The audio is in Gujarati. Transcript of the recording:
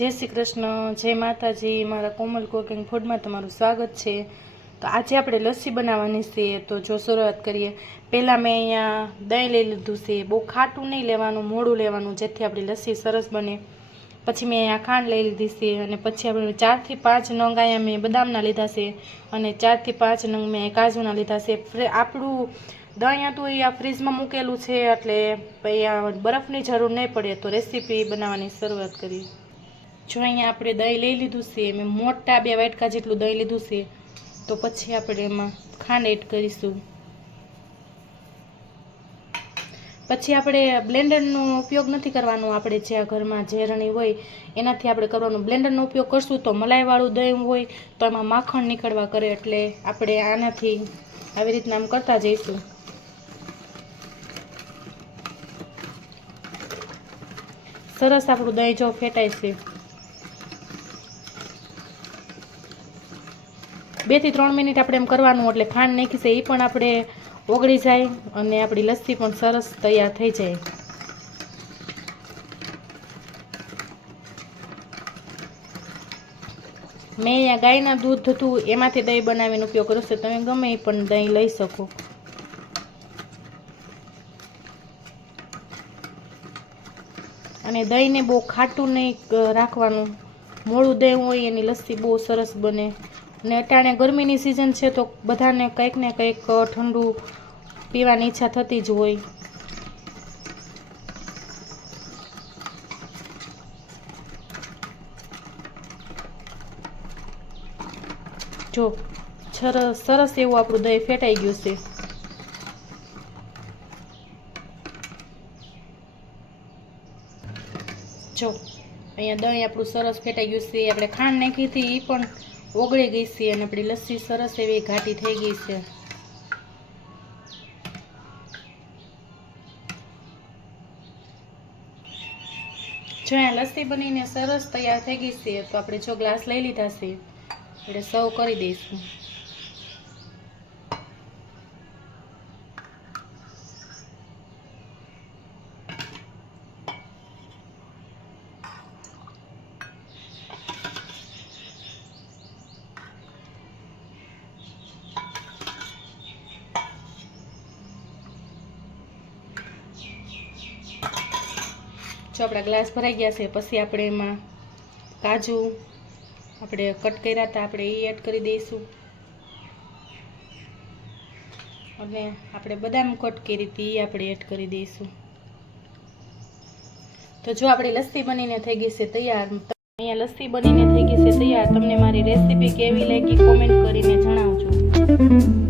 જય શ્રી કૃષ્ણ, જય માતાજી, મારા કોમલ કુકિંગ ફૂડમાં તમારું સ્વાગત છે. તો આજે આપણે લસ્સી બનાવવાની છે, તો જો શરૂઆત કરીએ. પહેલાં મેં અહીંયા દહીં લઈ લીધું છે, બહુ ખાટું નહીં લેવાનું, મોડું લેવાનું, જેથી આપણી લસ્સી સરસ બને. પછી મેં અહીંયા ખાંડ લઈ લીધી છે, અને પછી આપણે ચારથી પાંચ નંગ અહીંયા મેં બદામના લીધા છે, અને ચારથી પાંચ નંગ મેં કાજુના લીધા છે. આપણું દહીં હતું એ આ ફ્રીજમાં મૂકેલું છે, એટલે અહીંયા બરફની જરૂર નહીં પડે, તો રેસીપી બનાવવાની શરૂઆત કરીએ. જો અહીંયા આપણે દહીં લઈ લીધું છે મેં મોટા બે વાટકા જેટલું દહીં લીધું છે, તો પછી આપણે એમાં ખાંડ એડ કરીશું. પછી આપણે બ્લેન્ડરનો ઉપયોગ નથી કરવાનો આપણે જે આ ઘરમાં ઝેરણી હોય, એનાથી આપણે કરવાનો બ્લેન્ડરનો ઉપયોગ કરશું તો મલાઈવાળું દહીં હોય, તો એમાં માખણ નીકળવા કરે એટલે આપણે આનાથી આવી રીતના આમ કરતા જઈશું. સરસ આપણું દહીં જો ફેટાય છે. બેથી ત્રણ મિનિટ આપણે એમ કરવાનું એટલે ખાંડ નાખી છે, એ પણ આપણે ઓગળી જાય અને આપણી લસ્સી પણ સરસ તૈયાર થઈ જાય. મેં અહીંયા ગાયના દૂધ હતું, એમાંથી દહીં બનાવીને ઉપયોગ કર્યો છે, તમે ગમે એ પણ દહીં લઈ શકો. અને દહીંને બહુ ખાટું નહીં રાખવાનું. મોડું દહીં હોય એની લસ્સી બહુ સરસ બને. અને અટાણે ગરમીની સિઝન છે તો બધાને કંઈક ને કંઈક ઠંડુ પીવાની ઈચ્છા થતી જ હોય. જો સરસ સરસ એવું આપણું દહીં ફેટાઈ ગયું છે. જો, અહીંયા દહીં આપણું સરસ ફેટાઈ ગયું છે. આપણે ખાંડ નાખી હતી એ પણ ઓગળી ગઈ છે અને આપણી લસ્સી સરસ એવી ઘાટી થઈ ગઈ છે. જો અહીંયા લસ્સી બનીને સરસ તૈયાર થઈ ગઈ છે, તો આપણે જો ગ્લાસ લઈ લીધા છે, એટલે સર્વ કરી દઈશું. જો આપણા ગ્લાસ ભરાઈ ગયા છે, પછી આપણે એમાં કાજુ આપણે કટ કર્યા હતા, આપણે એ એડ કરી દઈશું. અને આપણે બદામ કટ કરી હતી એ આપણે એડ કરી દઈશું. તો જો આપણી લસ્સી બનીને થઈ ગઈ છે તૈયાર અહીંયા લસ્સી બનીને થઈ ગઈ છે તૈયાર. તમને મારી રેસીપી કેવી લાગી કોમેન્ટ કરીને જણાવજો.